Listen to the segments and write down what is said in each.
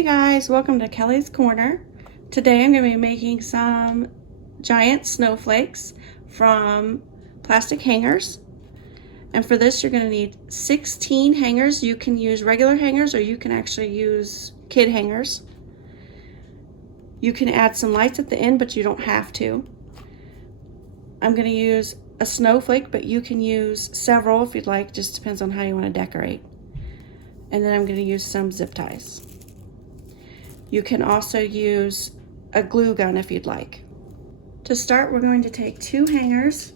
Hey guys, welcome to Kelly's Corner. Today I'm going to be making some giant snowflakes from plastic hangers. And for this you're going to need 16 hangers. You can use regular hangers or you can actually use kid hangers. You can add some lights at the end, but you don't have to. I'm going to use a snowflake, but you can use several if you'd like. Just depends on how you want to decorate. And then I'm going to use some zip ties. You can also use a glue gun if you'd like. To start, we're going to take 2 hangers.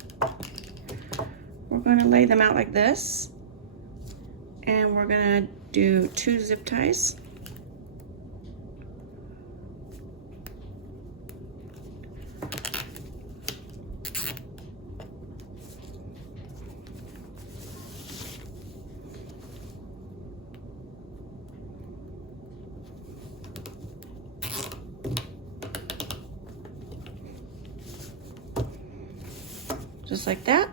We're going to lay them out like this. And we're going to do 2 zip ties. Just like that.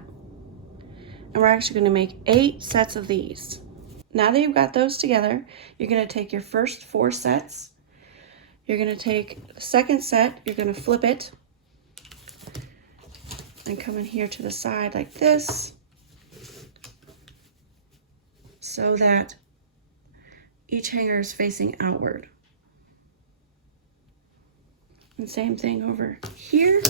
And we're actually going to make 8 sets of these. Now that you've got those together, you're going to take your first 4 sets. You're going to take the second set, you're going to flip it and come in here to the side like this so that each hanger is facing outward. And same thing over here.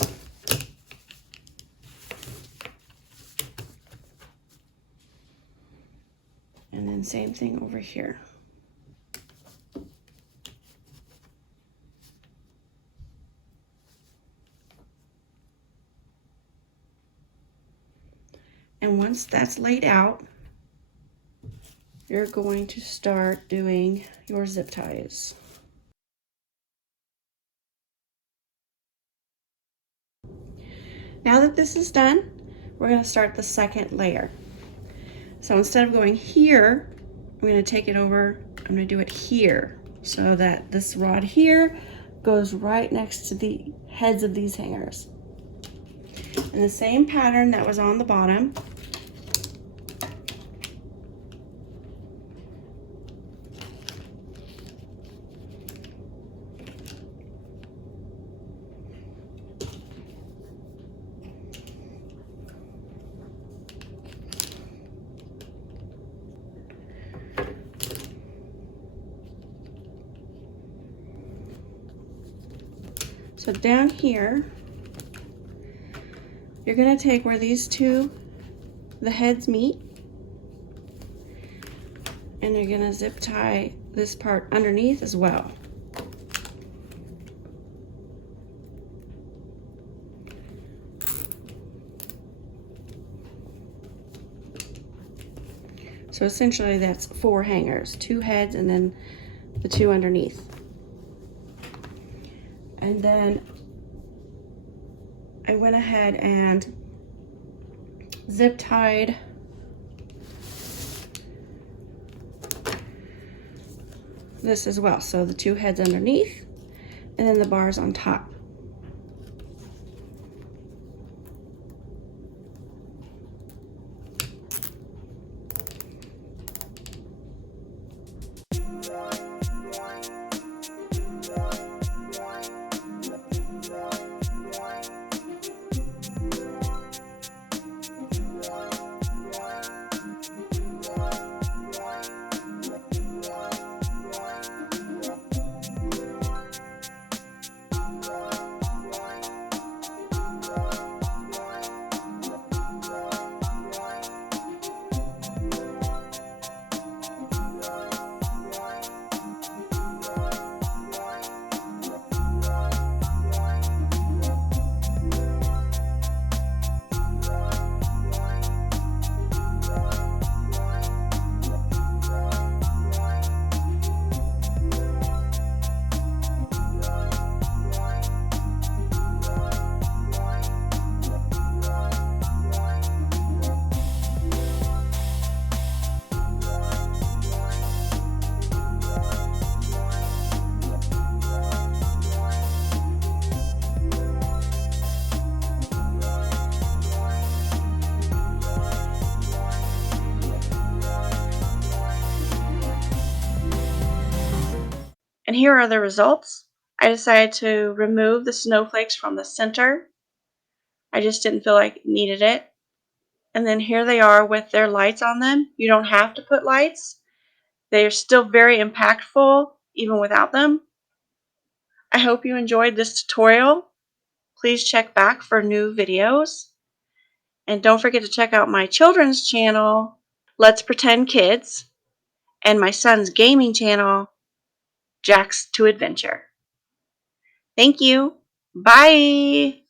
And then same thing over here. And once that's laid out, you're going to start doing your zip ties. Now that this is done, we're going to start the second layer. So instead of going here, I'm going to take it over, I'm going to do it here so that this rod here goes right next to the heads of these hangers. And the same pattern that was on the bottom, so down here, you're going to take where these two, the heads meet, and you're going to zip tie this part underneath as well. So essentially that's 4 hangers, 2 heads and then the 2 underneath. And then I went ahead and zip tied this as well. So the 2 heads underneath and then the bars on top. And here are the results. I decided to remove the snowflakes from the center. I just didn't feel like it needed it. And then here they are with their lights on them. You don't have to put lights. They are still very impactful even without them. I hope you enjoyed this tutorial. Please check back for new videos. And don't forget to check out my children's channel, Let's Pretend Kids, and my son's gaming channel, Jack's to Adventure. Thank you. Bye.